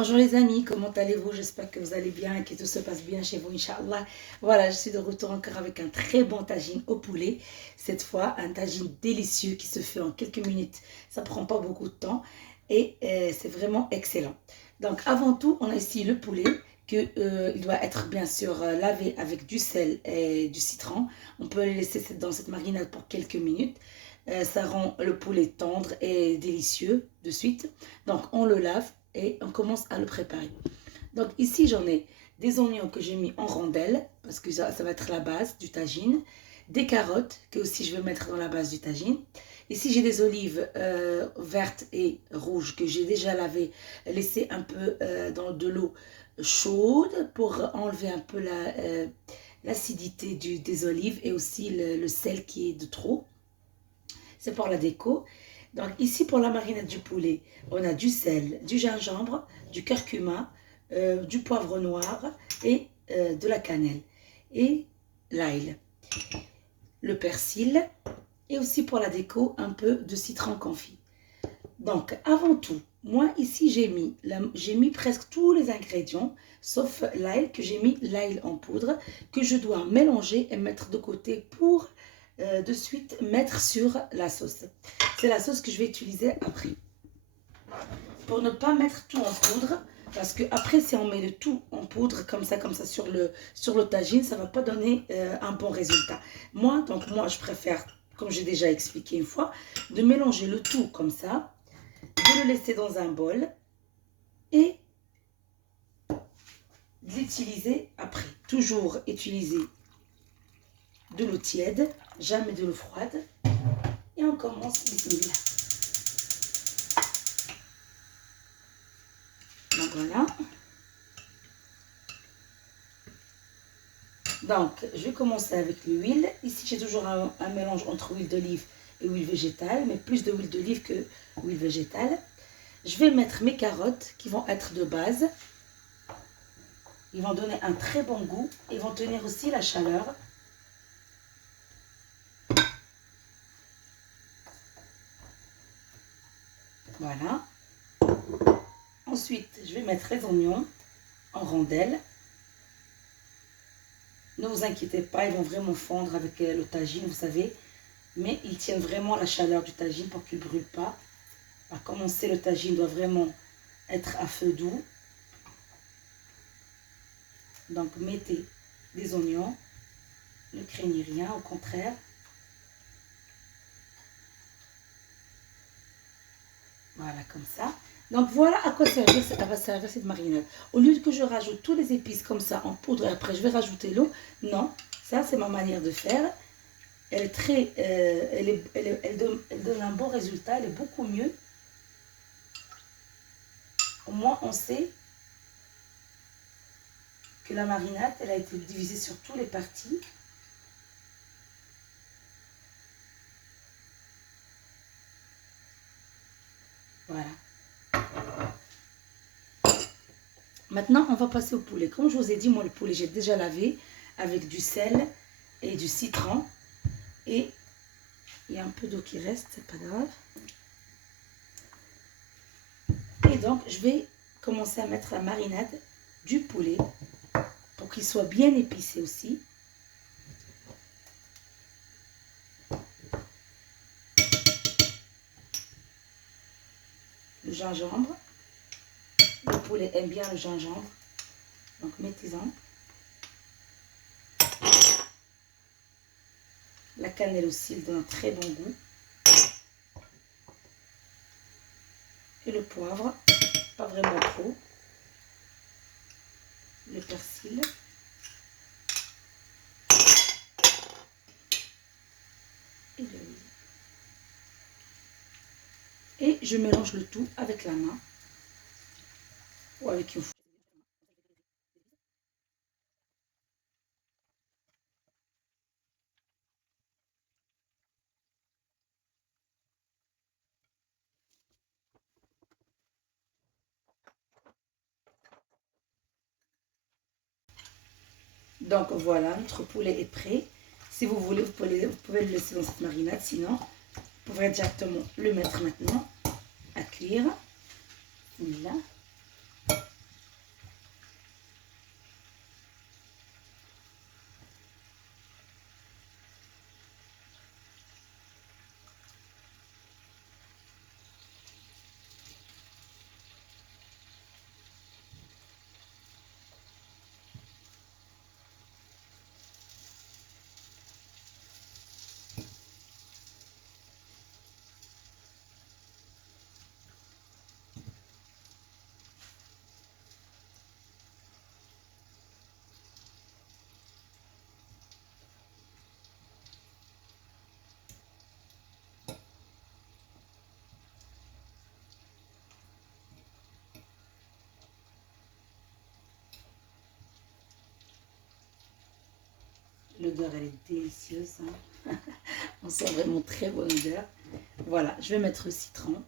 Bonjour les amis, comment allez-vous? J'espère que vous allez bien et que tout se passe bien chez vous, Inch'Allah. Voilà, je suis de retour encore avec un très bon tagine au poulet. Cette fois, un tagine délicieux qui se fait en quelques minutes. Ça ne prend pas beaucoup de temps et c'est vraiment excellent. Donc avant tout, on a ici le poulet il doit être bien sûr lavé avec du sel et du citron. On peut le laisser dans cette marinade pour quelques minutes. Ça rend le poulet tendre et délicieux de suite. Donc on le lave et on commence à le préparer. Donc ici j'en ai des oignons que j'ai mis en rondelles parce que ça va être la base du tagine, des carottes que aussi je vais mettre dans la base du tagine. Ici j'ai des olives vertes et rouges que j'ai déjà lavées, laissées un peu dans de l'eau chaude pour enlever un peu l'acidité des olives et aussi le sel qui est de trop. C'est pour la déco. Donc ici pour la marinade du poulet, on a du sel, du gingembre, du curcuma, du poivre noir et de la cannelle et l'ail, le persil et aussi pour la déco un peu de citron confit. Donc avant tout, moi ici j'ai mis presque tous les ingrédients sauf l'ail que j'ai mis l'ail en poudre que je dois mélanger et mettre de côté pour de suite mettre sur la sauce. C'est la sauce que je vais utiliser après. Pour ne pas mettre tout en poudre, parce que après si on met le tout en poudre comme ça sur le tagine, ça ne va pas donner un bon résultat. Moi je préfère, comme j'ai déjà expliqué une fois, de mélanger le tout comme ça, de le laisser dans un bol et de l'utiliser après. Toujours utiliser de l'eau tiède, jamais de l'eau froide. Et on commence bismillah. Donc voilà. Donc je vais commencer avec l'huile. Ici j'ai toujours un mélange entre huile d'olive et huile végétale, mais plus de huile d'olive que huile végétale. Je vais mettre mes carottes qui vont être de base. Ils vont donner un très bon goût. Ils vont tenir aussi la chaleur. Voilà. Ensuite, je vais mettre les oignons en rondelles. Ne vous inquiétez pas, ils vont vraiment fondre avec le tagine, vous savez. Mais ils tiennent vraiment la chaleur du tagine pour qu'il ne brûle pas. À commencer, le tagine doit vraiment être à feu doux. Donc, mettez des oignons. Ne craignez rien, au contraire. Voilà, comme ça. Donc, voilà à quoi va servir cette marinade. Au lieu que je rajoute tous les épices comme ça en poudre et après je vais rajouter l'eau, non. Ça, c'est ma manière de faire. Elle est très... elle donne un bon résultat. Elle est beaucoup mieux. Au moins, on sait que la marinade, elle a été divisée sur toutes les parties. Voilà. Maintenant, on va passer au poulet. Comme je vous ai dit, moi, le poulet, j'ai déjà lavé avec du sel et du citron. Et il y a un peu d'eau qui reste, c'est pas grave. Et donc, je vais commencer à mettre la marinade du poulet pour qu'il soit bien épicé aussi. Le gingembre. Le poulet aime bien le gingembre. Donc, mettez-en. La cannelle aussi, elle donne un très bon goût. Et le poivre, pas vraiment trop. Le persil. Et l'huile. Et je mélange le tout avec la main ou avec une fourchette. Donc voilà, notre poulet est prêt. Si vous voulez, vous pouvez le laisser dans cette marinade. Sinon, vous pouvez directement le mettre maintenant à cuire. Là. L'odeur, elle est délicieuse. Hein. On sent vraiment très bonne odeur. Voilà, je vais mettre le citron.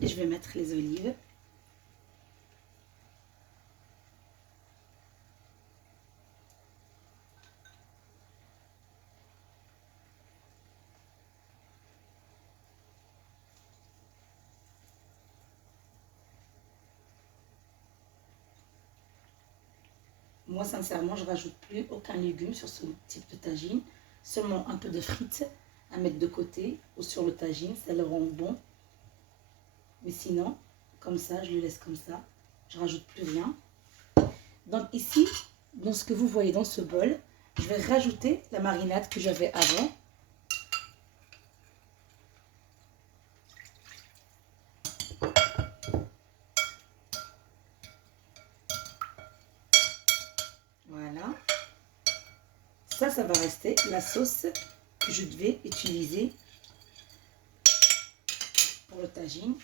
Et je vais mettre les olives. Moi, sincèrement, je ne rajoute plus aucun légume sur ce type de tagine. Seulement un peu de frites à mettre de côté ou sur le tagine, ça le rend bon. Mais sinon, comme ça, je le laisse comme ça. Je ne rajoute plus rien. Donc ici, dans ce que vous voyez dans ce bol, je vais rajouter la marinade que j'avais avant. Voilà. Ça va rester la sauce que je devais utiliser pour le tagine.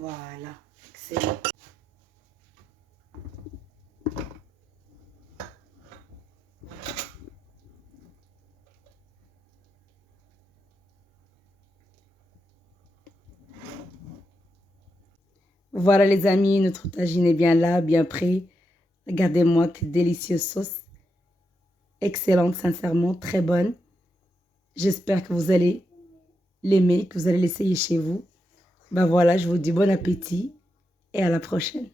Voilà, excellent. Voilà les amis, notre tagine est bien là, bien prêt. Regardez-moi quelle délicieuse sauce. Excellente, sincèrement, très bonne. J'espère que vous allez l'aimer, que vous allez l'essayer chez vous. Ben voilà, je vous dis bon appétit et à la prochaine.